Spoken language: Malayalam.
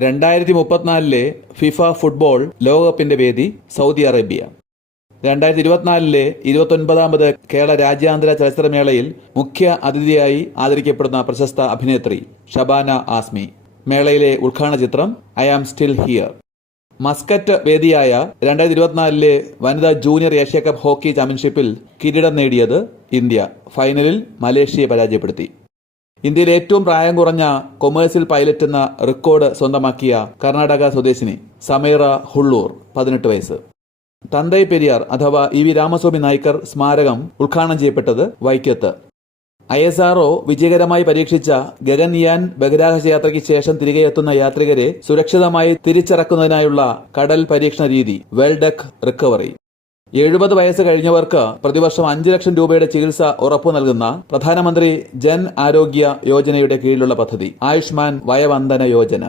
2034 ഫിഫ ഫുട്ബോൾ ലോകകപ്പിന്റെ വേദി സൗദി അറേബ്യ. 2024 29ാമത് കേരള രാജ്യാന്തര ചലച്ചിത്രമേളയിൽ മുഖ്യ അതിഥിയായി ആദരിക്കപ്പെടുന്ന പ്രശസ്ത അഭിനേത്രി ഷബാന ആസ്മി. മേളയിലെ ഉദ്ഘാടന ചിത്രം I am still here. Muscat വേദിയായ 2024 വനിതാ ജൂനിയർ ഏഷ്യാകപ്പ് ഹോക്കി ചാമ്പ്യൻഷിപ്പിൽ കിരീടം നേടിയത് ഇന്ത്യ. ഫൈനലിൽ മലേഷ്യയെ പരാജയപ്പെടുത്തി. ഇന്ത്യയിൽ ഏറ്റവും പ്രായം കുറഞ്ഞ കൊമേഴ്സ്യൽ പൈലറ്റ് എന്ന റെക്കോർഡ് സ്വന്തമാക്കിയ കർണാടക സ്വദേശിനി സമീറ ഹുള്ളൂർ 18 വയസ്സ്. തന്തൈ പെരിയാർ അഥവാ ഇ വി രാമസ്വാമി നായ്ക്കർ സ്മാരകം ഉദ്ഘാടനം ചെയ്യപ്പെട്ടത് വൈക്കത്ത്. ISRO വിജയകരമായി പരീക്ഷിച്ച ഗഗൻയാൻ ബഹിരാകാശ യാത്രയ്ക്ക് ശേഷം തിരികെ എത്തുന്ന യാത്രികരെ സുരക്ഷിതമായി തിരിച്ചിറക്കുന്നതിനായുള്ള കടൽ പരീക്ഷണ രീതി വെൽ ഡെക്ക് റിക്കവറി. 70 വയസ്സ് കഴിഞ്ഞവർക്ക് പ്രതിവർഷം 5 ലക്ഷം രൂപയുടെ ചികിത്സ ഉറപ്പു നൽകുന്ന പ്രധാനമന്ത്രി ജൻ ആരോഗ്യ യോജനയുടെ കീഴിലുള്ള പദ്ധതി ആയുഷ്മാൻ വയവന്ദന യോജന.